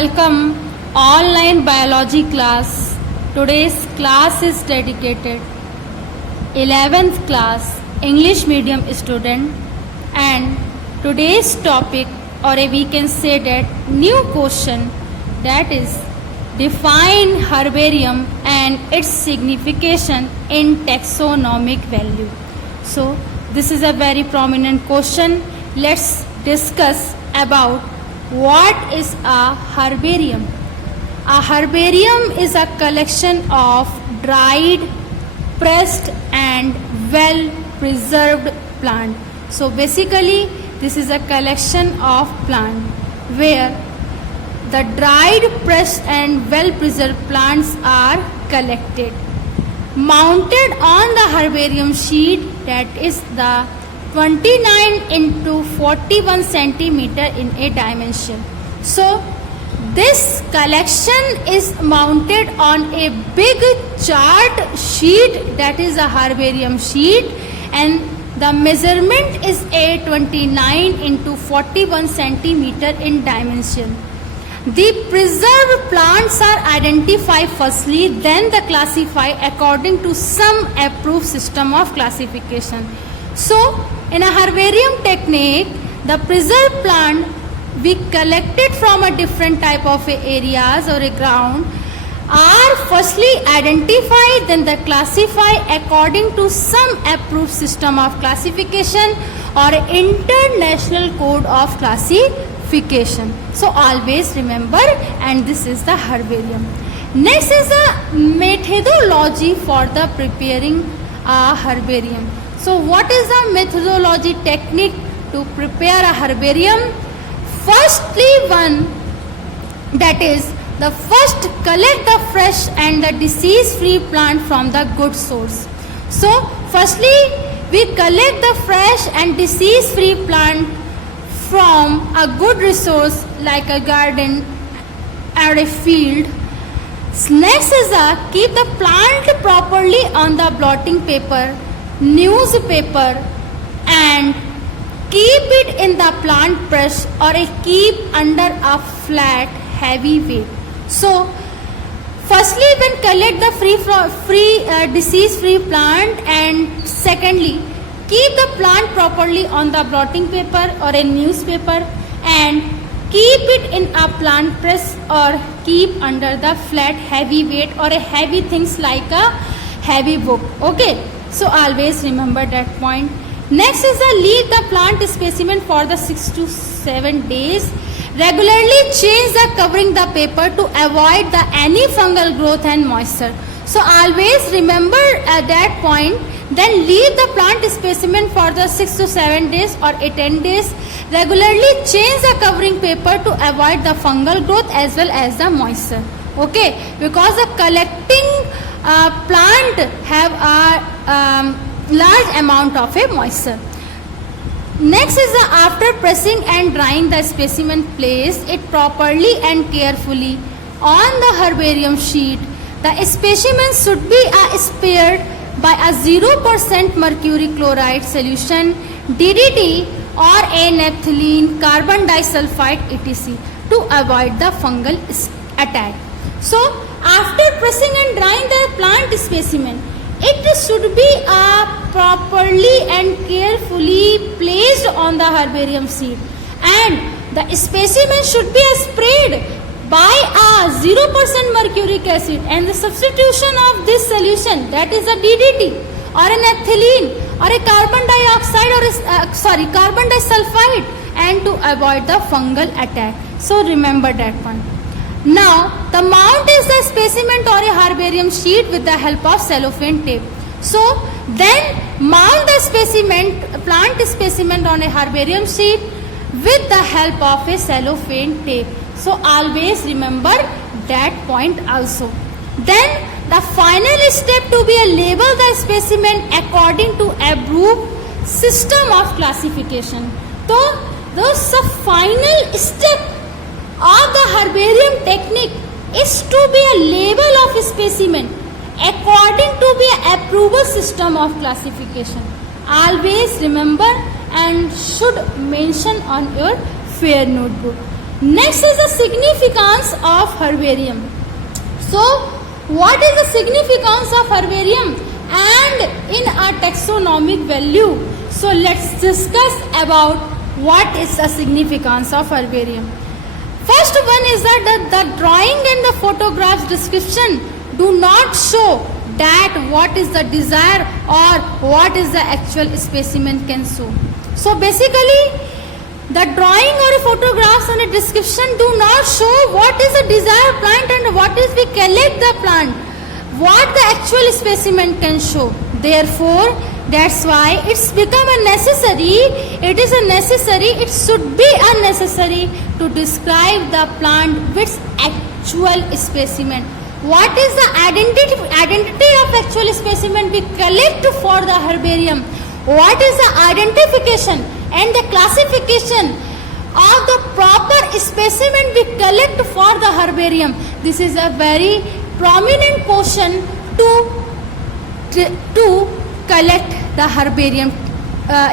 welcome online biology class. Today's class is dedicated 11th class English medium student, and today's topic, or we can say that new question, that is define herbarium and its signification in taxonomic value. So this is a very prominent question. Let's discuss about what is a herbarium. A herbarium is a collection of dried, pressed and well preserved plant. So basically this is a collection of plant where the dried, pressed and well preserved plants are collected, mounted on the herbarium sheet, that is the 29 into 41 centimeter in a dimension. So this collection is mounted on a big chart sheet, that is a herbarium sheet, and the measurement is a 29 into 41 centimeter in dimension. The preserved plants are identified firstly, then the classified according to some approved system of classification. So in a herbarium technique, the preserved plant we collected from a different type of areas or a ground are firstly identified, then the classified according to some approved system of classification or international code of classification. So always remember, and this is the herbarium. Next is a methodology for the preparing a herbarium. So what is the methodology technique to prepare a herbarium? Firstly, one, that is the first collect the fresh and the disease free plant from the good source. So firstly we collect the fresh and disease free plant from a good resource like a garden or a field. Next is keep the plant properly on the blotting paper, newspaper, and keep it in the plant press or keep under a flat heavy weight. So firstly when collect the disease free plant, and secondly keep the plant properly on the blotting paper or a newspaper and keep it in a plant press or keep under the flat heavy weight or a heavy things like a heavy book. Okay, so always remember that point. Next is leave the plant specimen for the 6 to 7 days. Regularly change the covering the paper to avoid the any fungal growth and moisture. So always remember that point. Then leave the plant specimen for the 6 to 7 days or 10 days. Regularly change the covering paper to avoid the fungal growth as well as the moisture. Okay, because the collecting plant have a large amount of a moisture. Next is after pressing and drying the specimen, place it properly and carefully on the herbarium sheet. The specimen should be spared by a 0% mercury chloride solution, DDT, or a naphthalene, carbon disulfide, etc. to avoid the fungal attack. So after pressing and drying the plant specimen, it should be properly and carefully placed on the herbarium sheet, and the specimen should be sprayed by a 0% mercuric acid and the substitution of this solution, that is a DDT or an ethylene or a carbon dioxide or carbon disulfide, and to avoid the fungal attack. So remember that one. Now the mount is the specimen or a herbarium sheet with the help of cellophane tape. So then mount the specimen, plant specimen on a herbarium sheet with the help of a cellophane tape. So always remember that point also. Then the final step to be a label the specimen according to approved system of classification. So the final step of the herbarium technique is to be a label of specimen according to be an approval system of classification. Always remember and should mention on your fair notebook. Next is the significance of herbarium. So, what is the significance of herbarium and in a taxonomic value? So, let's discuss about what is the significance of herbarium. First one is that the drawing and the photographs description do not show that what is the desire or what is the actual specimen can show. So basically, the drawing or photographs and a description do not show what is the desired plant and what is we collect the plant, what the actual specimen can show. Therefore, that's why it's become a necessary, it is a necessary, it should be unnecessary to describe the plant with actual specimen. What is the identity of actual specimen we collect for the herbarium? What is the identification and the classification of the proper specimen we collect for the herbarium? This is a very prominent portion to collect the herbarium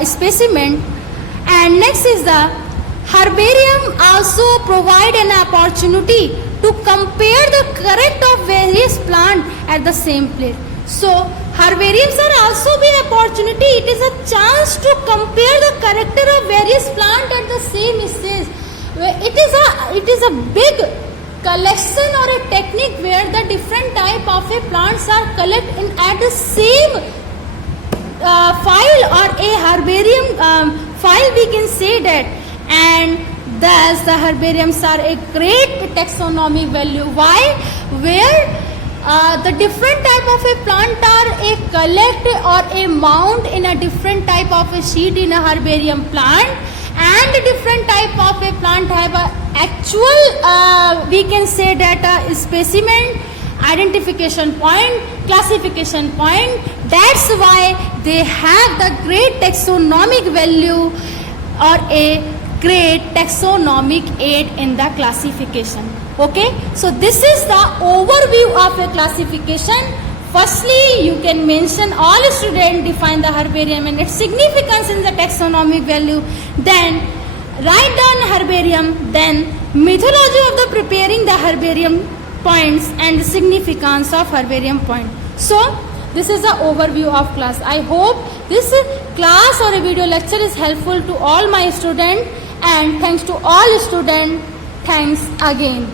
specimen. And next is the herbarium also provide an opportunity to compare the character of various plants at the same place. So herbariums are also be an opportunity. It is a chance to compare the character of various plants at the same stage. It is a big collection or a technique where the different type of plants are collected at the same file or a herbarium file, we can say that. And thus the herbariums are a great taxonomic value. Why? Where the different type of a plant are a collect or a mount in a different type of a sheet in a herbarium plant, and a different type of a plant have a actual we can say that a specimen, identification point, classification point. That's why they have the great taxonomic value or a great taxonomic aid in the classification. Okay, so this is the overview of a classification. Firstly, you can mention all students define the herbarium and its significance in the taxonomic value. Then write down herbarium. Then methodology of the preparing the herbarium points and the significance of herbarium point. So this is the overview of class. I hope this class or a video lecture is helpful to all my students, and thanks to all students. Thanks again.